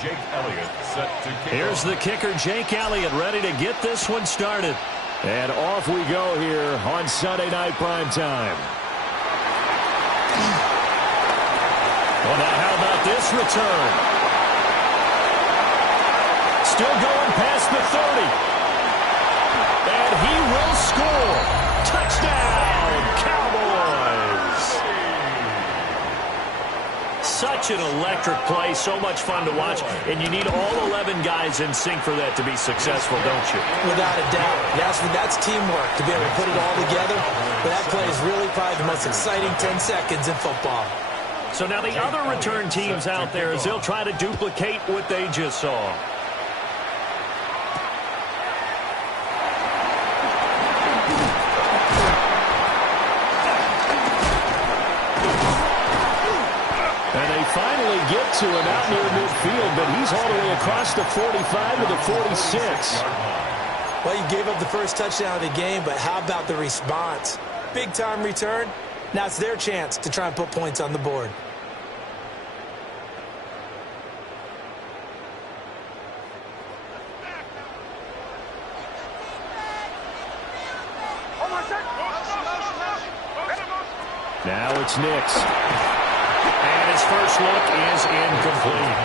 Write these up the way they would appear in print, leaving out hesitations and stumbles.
Jake Elliott set to kick. Here's the kicker, Jake Elliott, ready to get this one started. And off we go here on Sunday Night Primetime. Well, now how about this return? Still going past the 30. And he will score. Touchdown, Cowboys. Such an electric play, so much fun to watch, and you need all 11 guys in sync for that to be successful, don't you? Without a doubt. That's teamwork to be able to put it all together. But that play is really probably the most exciting 10 seconds in football. So now the other return teams out there as they'll try to duplicate what they just saw. Finally get to him out near midfield, but he's all the way across the 45 to the 46. Well, you gave up the first touchdown of the game, but how about the response? Big-time return. Now it's their chance to try and put points on the board. Now it's Nix. And his first look is incomplete.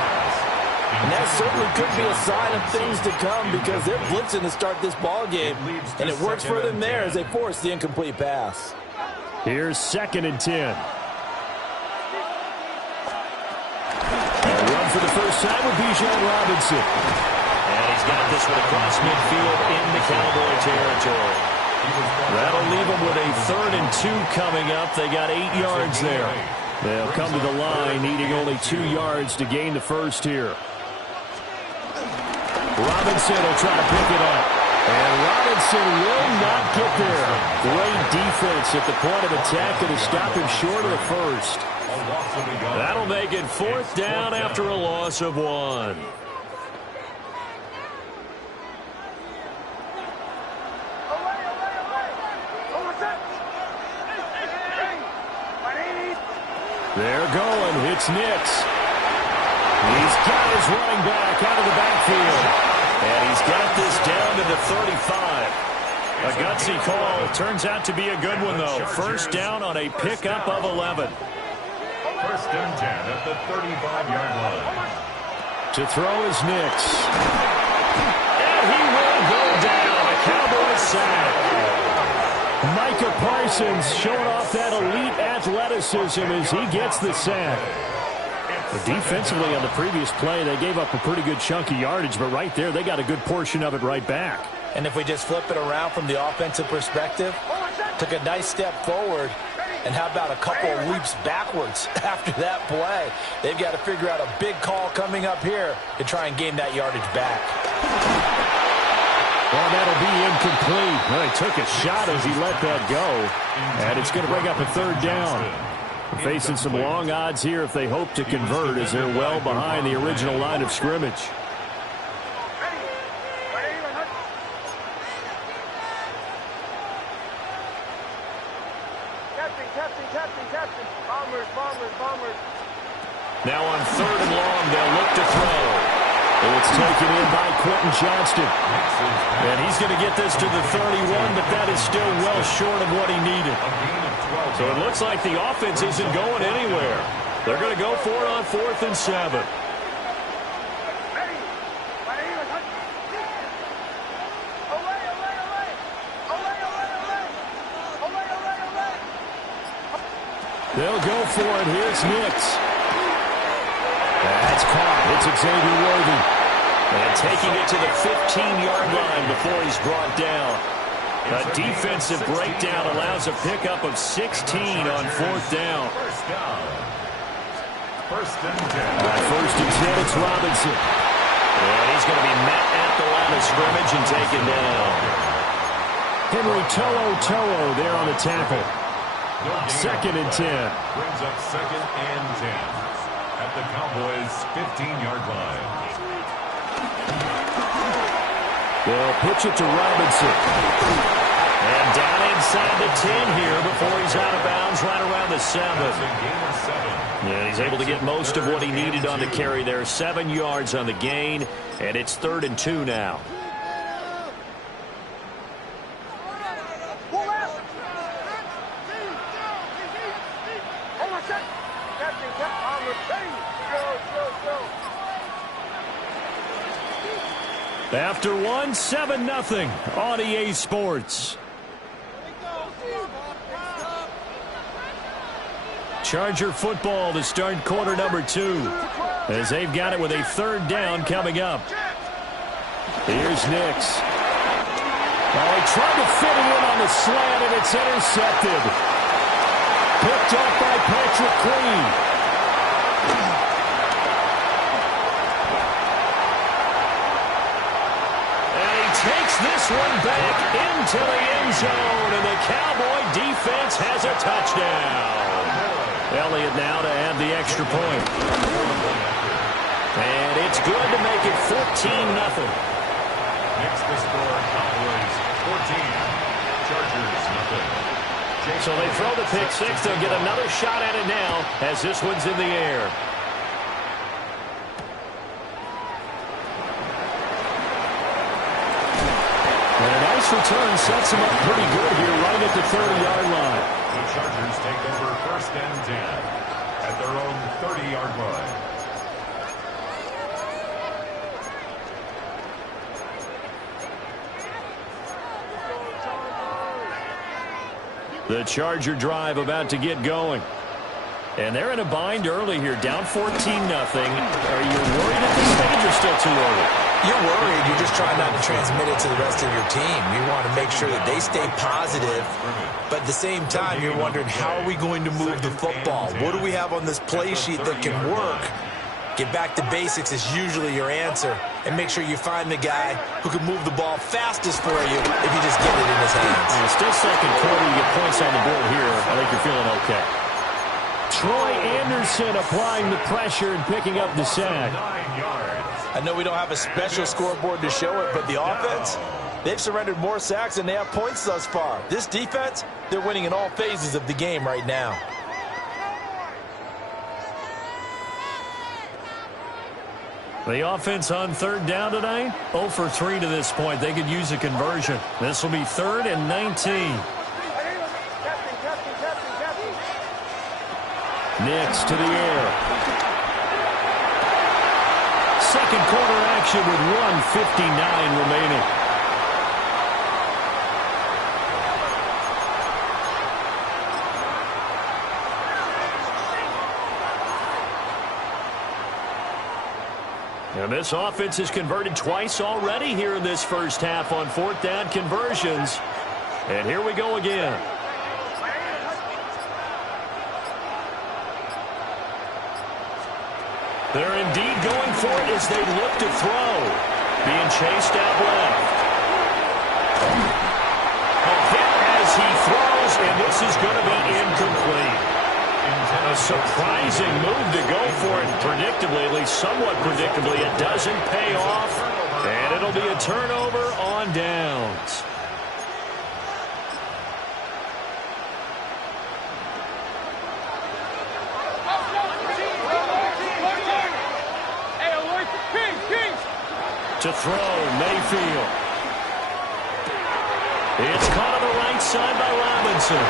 And that certainly could be a sign of things to come because they're blitzing to start this ball game. And it works for them there as they force the incomplete pass. Here's 2nd and 10. A run for the first time with Bijan Robinson. And he's got this one across midfield into Cowboy territory. That'll leave them with a 3rd and 2 coming up. They got 8 yards there. They'll come to the line, needing only 2 yards to gain the first here. Robinson will try to pick it up. And Robinson will not get there. Great defense at the point of attack to stop him short of the first. That'll make it 4th down after a loss of 1. They're going. It's Nix. He's got his running back out of the backfield. And he's got this down to the 35. A gutsy call. Turns out to be a good one, though. First down on a pickup of 11. 1st and 10 at the 35-yard line. To throw is Nix. And he will go down. A Cowboys sack. Micah Parsons showing off that elite athleticism as he gets the sack. Defensively on the previous play, they gave up a pretty good chunk of yardage, but right there, they got a good portion of it right back. And if we just flip it around from the offensive perspective, took a nice step forward, and how about a couple of leaps backwards after that play? They've got to figure out a big call coming up here to try and gain that yardage back. Well, that'll be incomplete. Well, he took a shot as he let that go. And it's going to bring up a 3rd down. They're facing some long odds here if they hope to convert as they're well behind the original line of scrimmage. Captain. Bombers. Now on 3rd and long, they'll look to throw. It's taken in by Quentin Johnston. And he's going to get this to the 31, but that is still well short of what he needed. So it looks like the offense isn't going anywhere. They're going to go for it on 4th and 7. They'll go for it. Here's Nix. That's caught. It's Xavier Worthy. And taking it to the 15-yard line before he's brought down. A defensive breakdown allows a pickup of 16 on 4th down. First and 10. 1st and 10, it's Robinson. And he's going to be met at the line of scrimmage and taken down. Henry To'o there on the tackle. 2nd and 10. Brings up 2nd and 10 at the Cowboys' 15-yard line. They'll pitch it to Robinson. And down inside the 10 here before he's out of bounds right around the 7. Yeah, he's able to get most of what he needed on the carry there. 7 yards on the gain, and it's 3rd and 2 now. After 1, 7-0 on EA Sports. Charger football to start quarter number 2. As they've got it with a 3rd down coming up. Here's Nix. Oh, he tried to fit it in on the slant, and it's intercepted. Picked up by Patrick Queen. Takes this one back into the end zone, and the Cowboy defense has a touchdown. Elliott now to add the extra point. And it's good to make it 14-0. Next the score, Cowboys 14, Chargers 0. So they throw the pick six. They'll get another shot at it now as this one's in the air. Return sets him up pretty good here right at the 30-yard line. The Chargers take over 1st and 10 at their own 30-yard line. The Charger drive about to get going. And they're in a bind early here, down 14-0. Are you worried at this stage or still too early? You're worried. You're just trying not to transmit it to the rest of your team. You want to make sure that they stay positive. But at the same time, you're wondering, how are we going to move the football? What do we have on this play sheet that can work? Get back to basics is usually your answer. And make sure you find the guy who can move the ball fastest for you if you just get it in his hands. And still second quarter, you get points on the board here. I think you're feeling okay. Troy Anderson applying the pressure and picking up the sack. 9 yards. I know we don't have a special scoreboard to show it, but the offense, they've surrendered more sacks than they have points thus far. This defense, they're winning in all phases of the game right now. The offense on 3rd down tonight, 0 for 3 to this point. They could use a conversion. This will be 3rd and 19. Nix to the air. Second quarter action with 1:59 remaining. And this offense has converted twice already here in this first half on 4th down conversions. And here we go again. They're indeed going for it as they look to throw. Being chased out left. A hit as he throws, and this is going to be incomplete. A surprising move to go for it predictably, at least somewhat predictably. It doesn't pay off, and it'll be a turnover on downs. To throw, Mayfield. It's caught on the right side by Robinson.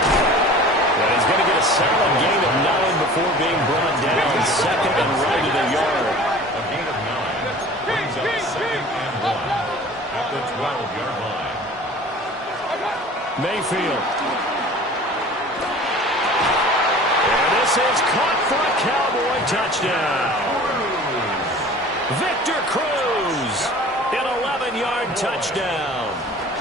Well, he's going to get a solid gain of 9 before being brought down. Second and right at a yard. A gain of 9 brings up second and 1 at the 12-yard line. Mayfield. And this is caught for a Cowboy touchdown. Victor Cruz, an 11-yard touchdown.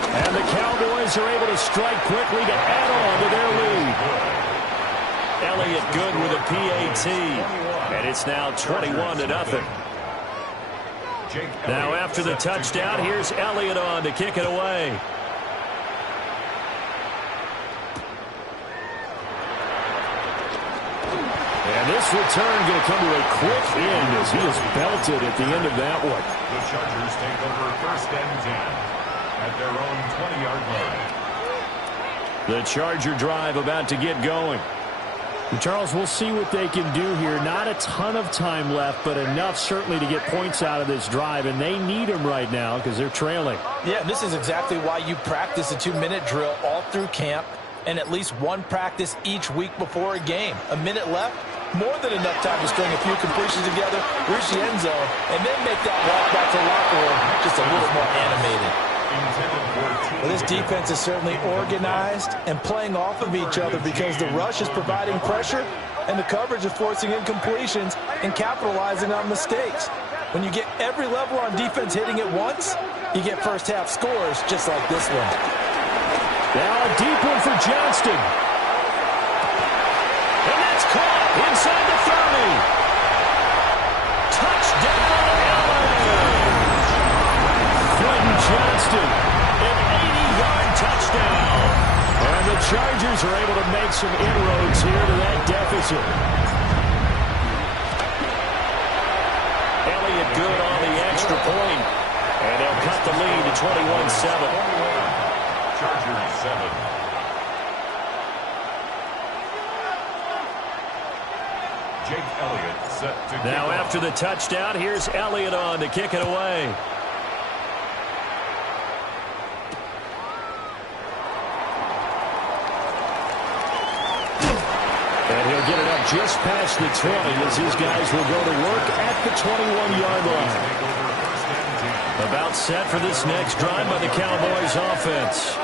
And the Cowboys are able to strike quickly to add on to their lead. Elliott good with a PAT. And it's now 21-0. Now after the touchdown, here's Elliott on to kick it away. And this return going to come to a quick end as he is belted at the end of that one. The Chargers take over first and 10 at their own 20-yard line. The Charger drive about to get going. And Charles, we'll see what they can do here. Not a ton of time left, but enough certainly to get points out of this drive, and they need them right now because they're trailing. Yeah, this is exactly why you practice a 2-minute drill all through camp and at least one practice each week before a game. A minute left, more than enough time to string a few completions together, reach the end zone, and then make that walk back to the locker room just a little more animated. Well, this defense is certainly organized and playing off of each other because the rush is providing pressure and the coverage is forcing incompletions and capitalizing on mistakes. When you get every level on defense hitting at once, you get first half scores just like this one. Now a deep one for Johnston. And that's caught inside the 30. Touchdown, LA! Quentin Johnston, an 80-yard touchdown. And the Chargers are able to make some inroads here to that deficit. Elliott good on the extra point. And they'll cut the lead to 21-7. Chargers 7. Jake Elliott set to Now after the touchdown, here's Elliott on to kick it away. And he'll get it up just past the 20 as these guys will go to work at the 21-yard line. About set for this next drive by the Cowboys offense.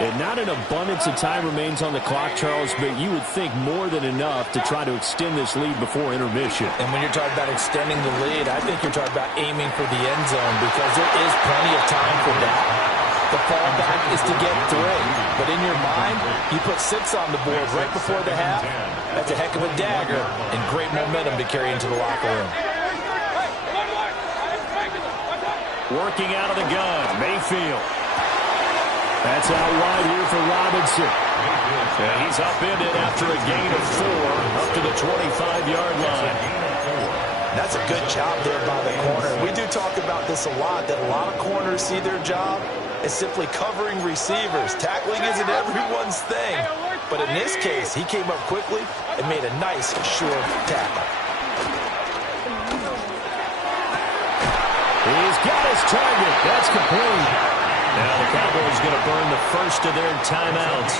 And not an abundance of time remains on the clock, Charles, but you would think more than enough to try to extend this lead before intermission. And when you're talking about extending the lead, I think you're talking about aiming for the end zone because there is plenty of time for that. The fallback is to get 3. But in your mind, you put 6 on the board right before the half. That's a heck of a dagger and great momentum to carry into the locker room. Working out of the gun, Mayfield. That's out wide here for Robinson. And he's upended after a gain of 4 up to the 25-yard line. That's a good job there by the corner. We do talk about this a lot, that a lot of corners see their job as simply covering receivers. Tackling isn't everyone's thing. But in this case, he came up quickly and made a nice, sure tackle. He's got his target. That's complete. Now the Cowboys going to burn the first of their timeouts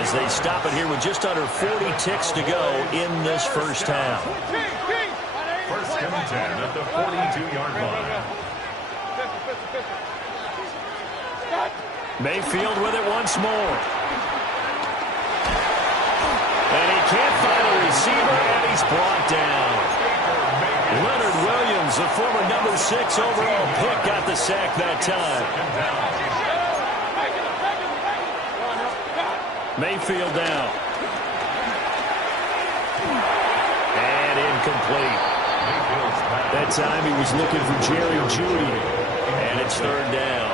as they stop it here with just under 40 ticks to go in this first half. First and 10 at the 42-yard line. Mayfield with it once more. And he can't find a receiver, and he's brought down. Leonard Williams, the former number 6 overall pick, got the sack that time. Mayfield down. And incomplete. That time he was looking for Jerry Jeudy. And it's third down.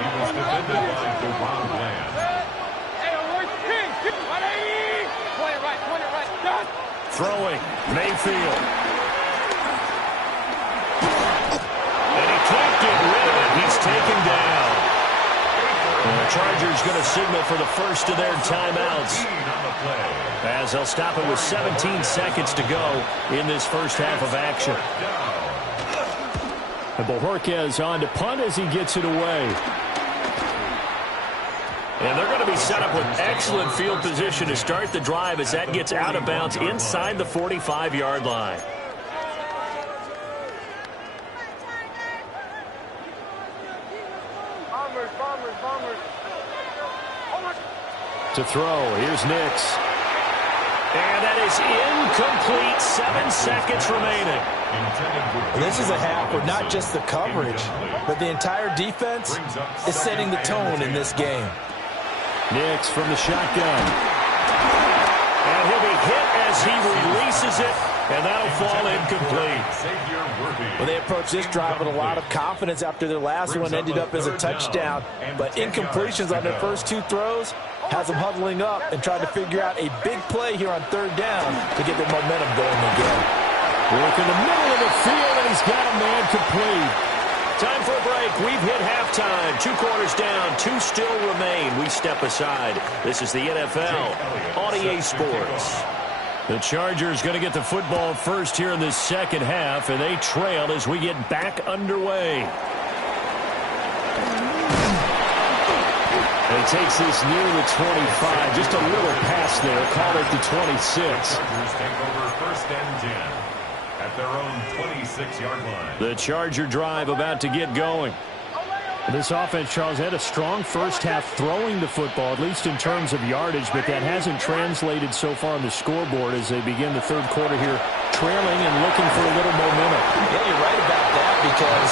He was defended by Deron Bland. Throwing, Mayfield. And he can't get rid of it. He's taken down. And the Chargers going to signal for the first of their timeouts as they'll stop it with 17 seconds to go in this first half of action. And Bojorquez on to punt as he gets it away. And they're going to be set up with excellent field position to start the drive as that gets out of bounds inside the 45-yard line. To throw, here's Nix. And that is incomplete. 7 seconds remaining. This is a half where not just the coverage, but the entire defense is setting the tone in this game. Nix from the shotgun. And he'll be hit as he releases it, and that'll fall incomplete. Well, they approached this drive with a lot of confidence after their last one ended up as a touchdown. But incompletions on their first 2 throws has them huddling up and trying to figure out a big play here on 3rd down to get their momentum going again. Look in the middle of the field, and he's got a man complete. Time for a break. We've hit halftime. 2 quarters down. 2 still remain. We step aside. This is the NFL on EA Sports. The Chargers going to get the football first here in this second half, and they trail as we get back underway. And he takes this near the 25. Just a little pass there. Called it the 26. Chargers take over 1st and 10 at their own 26-yard line. The Charger drive about to get going. This offense, Charles, had a strong first half throwing the football, at least in terms of yardage, but that hasn't translated so far on the scoreboard as they begin the 3rd quarter here, trailing and looking for a little momentum. Yeah, you're right about that because,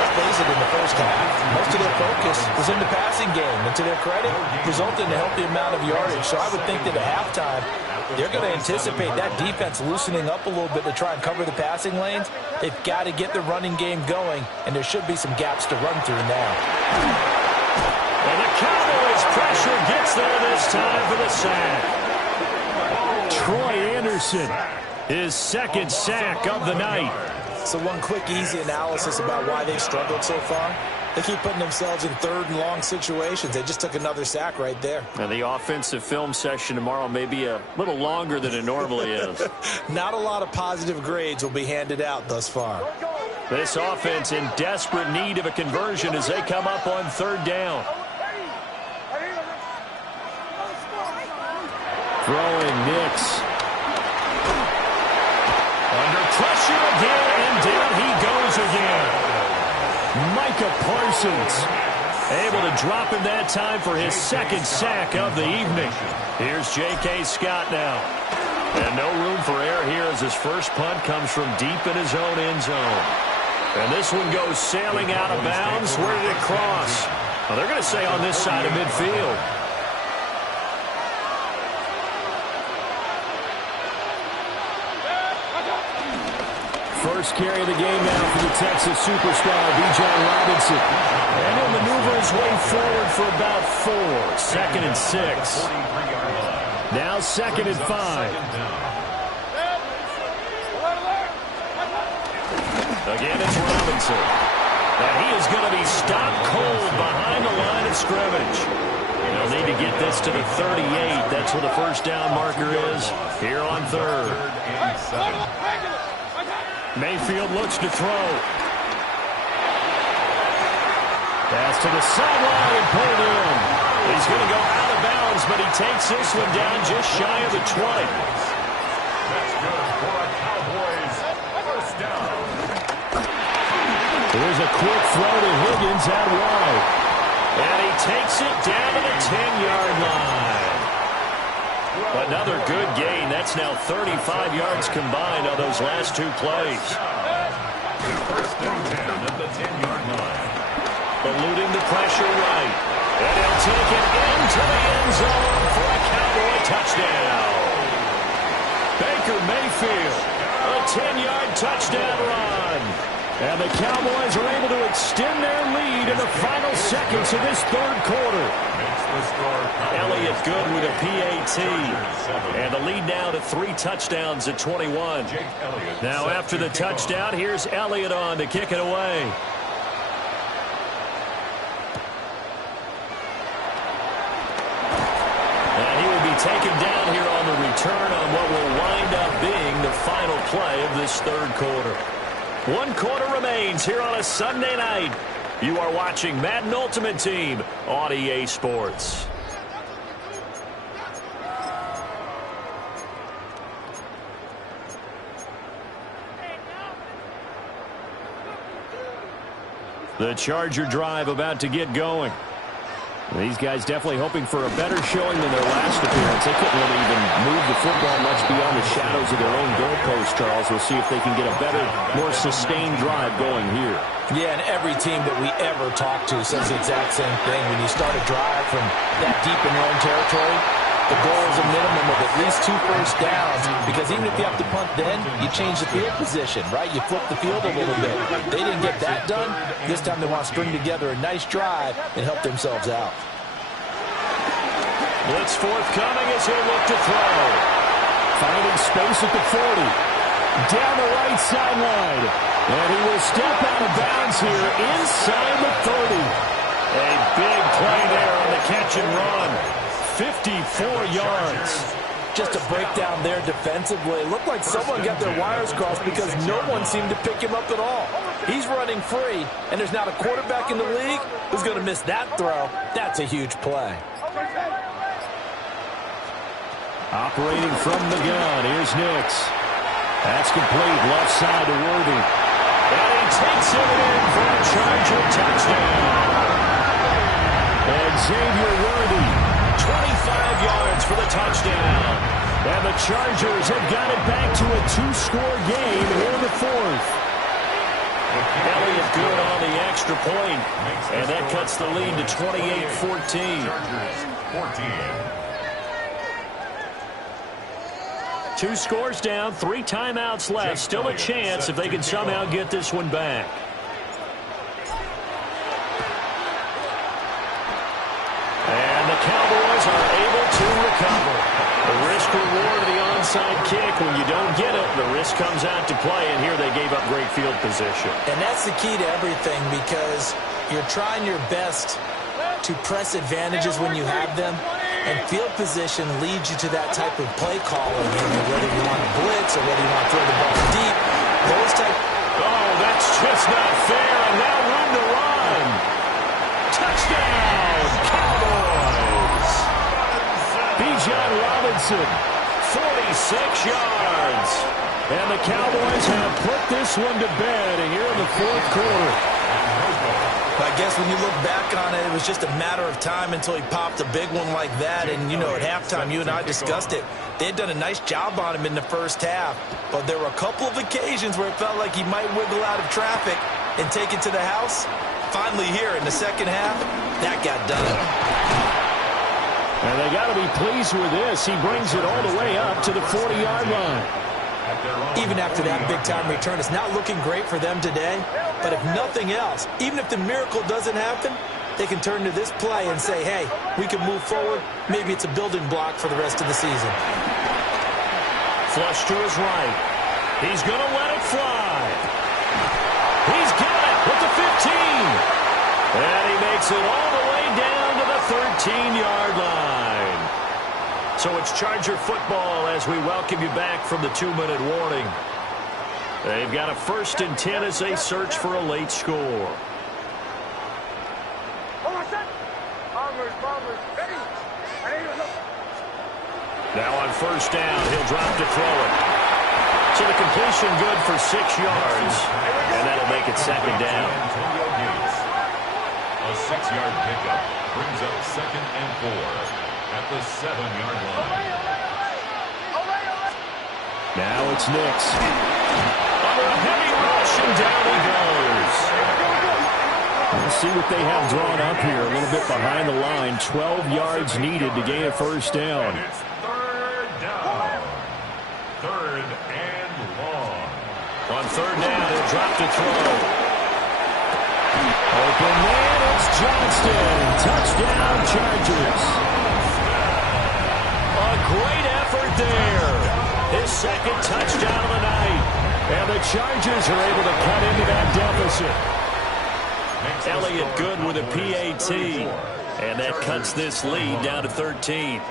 let's face it, in the first half, most of their focus was in the passing game, and to their credit, resulted in a healthy amount of yardage. So I would think that at halftime, they're going to anticipate that defense loosening up a little bit to try and cover the passing lanes. They've got to get the running game going, and there should be some gaps to run through now. And the Cowboys pressure gets there this time for the sack. Troy Anderson, his 2nd sack of the night. So one quick, easy analysis about why they've struggled so far. They keep putting themselves in 3rd and long situations. They just took another sack right there. And the offensive film session tomorrow may be a little longer than it normally is. Not a lot of positive grades will be handed out thus far. This offense in desperate need of a conversion as they come up on 3rd down. Throwing Nix. Under pressure again, and down he goes again. Micah Parsons able to drop him that time for his 2nd sack of the evening. Here's J.K. Scott now. And no room for error here as his first punt comes from deep in his own end zone. And this one goes sailing out of bounds. Where did it cross? Well, they're going to say on this side of midfield. First carry of the game now for the Texas superstar, Bijan Robinson. And he'll maneuver his way forward for about 4. 2nd and 6. Now 2nd and 5. Again, it's Robinson. And he is going to be stopped cold behind the line of scrimmage. They'll need to get this to the 38. That's where the 1st down marker is here on 3rd. Mayfield looks to throw. Pass to the sideline and pulled in. He's going to go out of bounds, but he takes this one down just shy of the 20. That's good for a Cowboys 1st down. Here's a quick throw to Higgins out wide. And he takes it down to the 10-yard line. Another good gain. That's now 35 yards combined on those last 2 plays. 1st and 10 at the 10-yard line. Eluding the pressure right. And he'll take it into the end zone for a Cowboy touchdown. Baker Mayfield, a 10-yard touchdown run. And the Cowboys are able to extend their lead in the final seconds of this 3rd quarter. Elliott good with a PAT. And the lead now to 3 touchdowns at 21. Now after the touchdown, here's Elliott on to kick it away. And he will be taken down here on the return on what will wind up being the final play of this 3rd quarter. 1 quarter remains here on a Sunday night. You are watching Madden Ultimate Team on EA Sports. The Charger drive about to get going. These guys definitely hoping for a better showing than their last appearance. They couldn't really even move the football much beyond the shadows of their own goalpost, Charles. We'll see if they can get a better, more sustained drive going here. Yeah, and every team that we ever talk to says the exact same thing. When you start a drive from that deep in your own territory, the goal is a minimum of at least 2 first downs, because even if you have to punt then, you change the field position, right? You flip the field a little bit. They didn't get that done. This time they want to string together a nice drive and help themselves out. Blitz forthcoming as he'll look to throw. Finding space at the 40. Down the right sideline. And he will step out of bounds here inside the 30. A big play there on the catch and run. 54 yards. Just a breakdown there defensively. It looked like someone got their wires crossed because no one seemed to pick him up at all. He's running free, and there's not a quarterback in the league who's going to miss that throw. That's a huge play. Operating from the gun, here's Nix. That's complete, left side to Worthy. And he takes it in for a Charger touchdown. And Xavier Worthy, 25 yards for the touchdown. And the Chargers have got it back to a 2-score game here in the 4th. Elliott good on the extra point. And that cuts the lead to 28-14. Chargers 14. 2 scores down, 3 timeouts left. Still a chance if they can somehow get this one back. And the Cowboys are able to recover. The risk reward of the onside kick. When you don't get it, the risk comes out to play, and here they gave up great field position. And that's the key to everything, because you're trying your best to press advantages when you have them. And field position leads you to that type of play calling. Whether you want to blitz or whether you want to throw the ball deep. Those type. Oh, that's just not fair. And now room to run. Touchdown, Cowboys. Bijan Robinson, 46 yards. And the Cowboys have put this one to bed here in the 4th quarter. I guess when you look back on it, it was just a matter of time until he popped a big one like that. And, you know, at halftime, you and I discussed it. They had done a nice job on him in the first half. But there were a couple of occasions where it felt like he might wiggle out of traffic and take it to the house. Finally here in the second half, that got done. And they got to be pleased with this. He brings it all the way up to the 40-yard line. Even after that big-time return, it's not looking great for them today. But if nothing else, even if the miracle doesn't happen, they can turn to this play and say, hey, we can move forward. Maybe it's a building block for the rest of the season. Flush to his right. He's going to let it fly. He's got it with the 15. And he makes it all the way down to the 13-yard line. So it's Charger football as we welcome you back from the 2-minute warning. They've got a 1st and 10 as they search for a late score. Now on 1st down, he'll drop to throw it. So the completion good for 6 yards, and that'll make it 2nd down. A 6-yard pickup brings up 2nd and 4 at the 7-yard line. Now it's Nix. Under a heavy rush, and down he goes. We'll see what they have drawn up here. A little bit behind the line. 12 yards needed to gain a 1st down. And it's 3rd down. 3rd and long. On 3rd down, he'll drop to throw. Open man, it's Johnston. Touchdown, Chargers. A great effort there. His 2nd touchdown of the night. And the Chargers are able to cut into that deficit. Elliott good with a PAT. And that cuts this lead down to 13.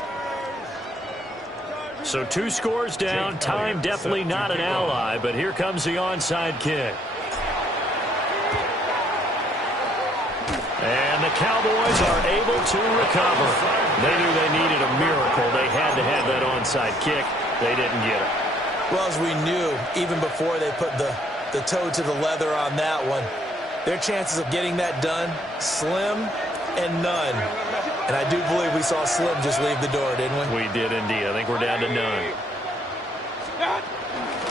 So 2 scores down. Time definitely not an ally. But here comes the onside kick. And the Cowboys are able to recover. They knew they needed a miracle. They had to have that onside kick. They didn't get it. Well, as we knew, even before they put the toe to the leather on that one, Their chances of getting that done, slim and none. And I do believe we saw Slim just leave the door, didn't we? We did indeed. I think we're down to none.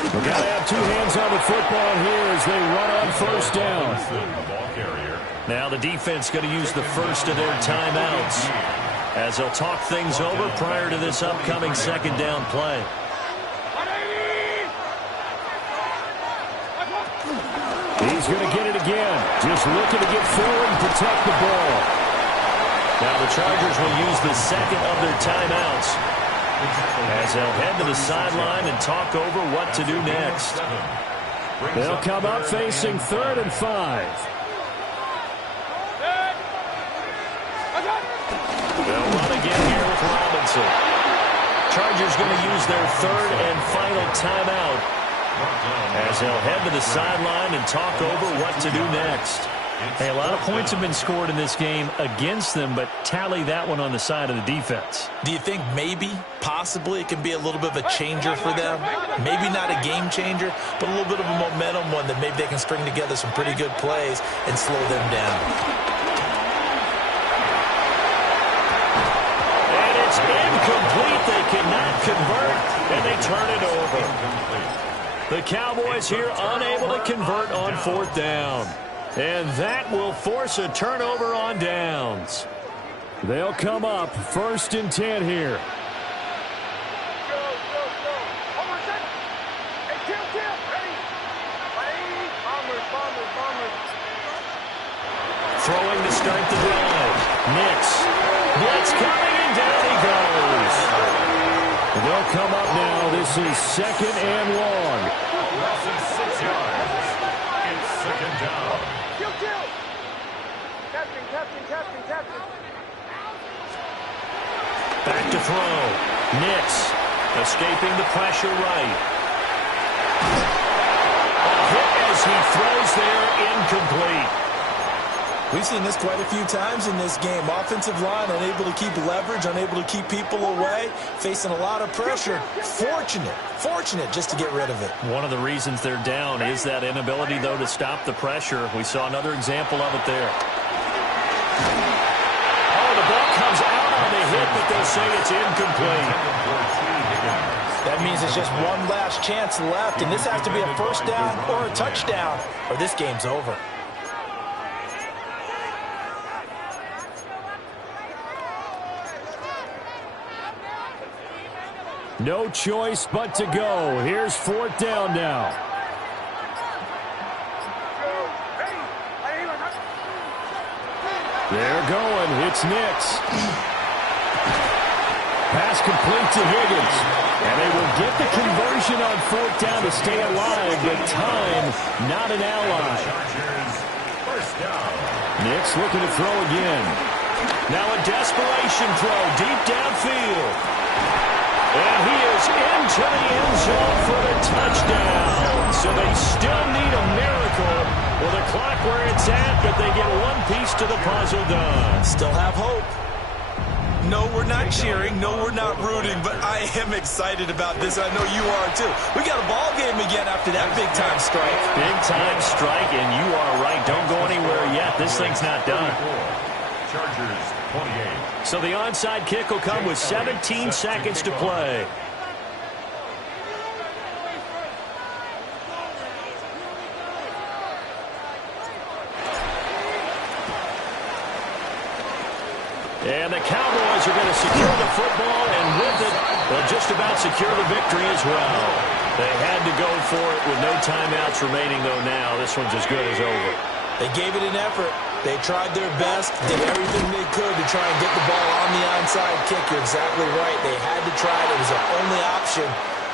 We've got to have two hands on the football here as they run on first down. Now the defense going to use the first of their timeouts as they'll talk things over prior to this upcoming second down play. He's going to get it again. Just looking to get forward and protect the ball. Now the Chargers will use the second of their timeouts as they'll head to the sideline and talk over what to do next. They'll come up facing 3rd and 5. They'll run again here with Robinson. Chargers going to use their third and final timeout as they'll head to the sideline and talk over what to do next. Hey, a lot of points have been scored in this game against them, but tally that one on the side of the defense. Do you think maybe, possibly, it can be a little bit of a changer for them? Maybe not a game changer, but a little bit of a momentum one that maybe they can string together some pretty good plays and slow them down. And it's incomplete. They cannot convert, and they turn it over. The Cowboys here unable to convert on 4th down. And that will force a turnover on downs. They'll come up 1st and 10 here. Throwing to start the drive. Nix. Blitz coming, and down he goes. They'll come up now. This is 2nd and long. Loss of 6 yards. It's 2nd down. Captain. Back to throw. Nix escaping the pressure right. A hit as he throws there, incomplete. We've seen this quite a few times in this game. Offensive line unable to keep leverage, unable to keep people away, facing a lot of pressure. Fortunate just to get rid of it. One of the reasons they're down is that inability, though, to stop the pressure. We saw another example of it there. Oh, the ball comes out on the hit, but they'll say it's incomplete. That means it's just one last chance left, and this has to be a first down or a touchdown, or this game's over. No choice but to go. Here's 4th down now. They're going. It's Nix. Pass complete to Higgins. And they will get the conversion on 4th down to stay alive, but time not an ally. Nix looking to throw again. Now a desperation throw deep downfield. And he is into the end zone for the touchdown. So they still need a miracle with the clock where it's at, but they get one piece to the puzzle done. Still have hope. No, we're not cheering. No, we're not rooting, but I am excited about this. I know you are too. We got a ball game again after that big-time strike. Big-time strike, and you are right. Don't go anywhere yet. This thing's not done. Chargers 28. So the onside kick will come with 17 seconds to play. And the Cowboys are going to secure the football, and with it, they'll just about secure the victory as well. They had to go for it with no timeouts remaining, though, now. This one's as good as over. They gave it an effort. They tried their best, did everything they could to try and get the ball on the onside kick. You're exactly right. They had to try it. It was their only option.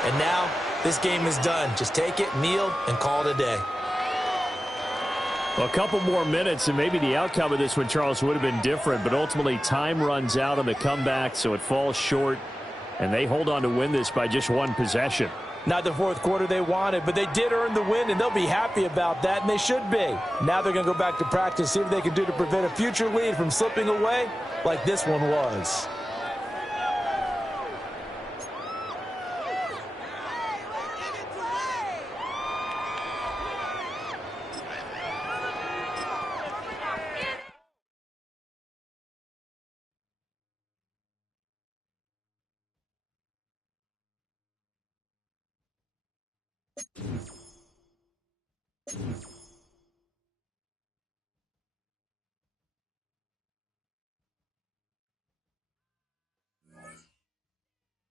And now this game is done. Just take it, kneel, and call it a day. Well, a couple more minutes, and maybe the outcome of this one, Charles, would have been different. But ultimately, time runs out on the comeback, so it falls short. And they hold on to win this by just one possession. Not the 4th quarter they wanted, but they did earn the win, and they'll be happy about that, and they should be. Now they're going to go back to practice, see what they can do to prevent a future lead from slipping away like this one was. Captain.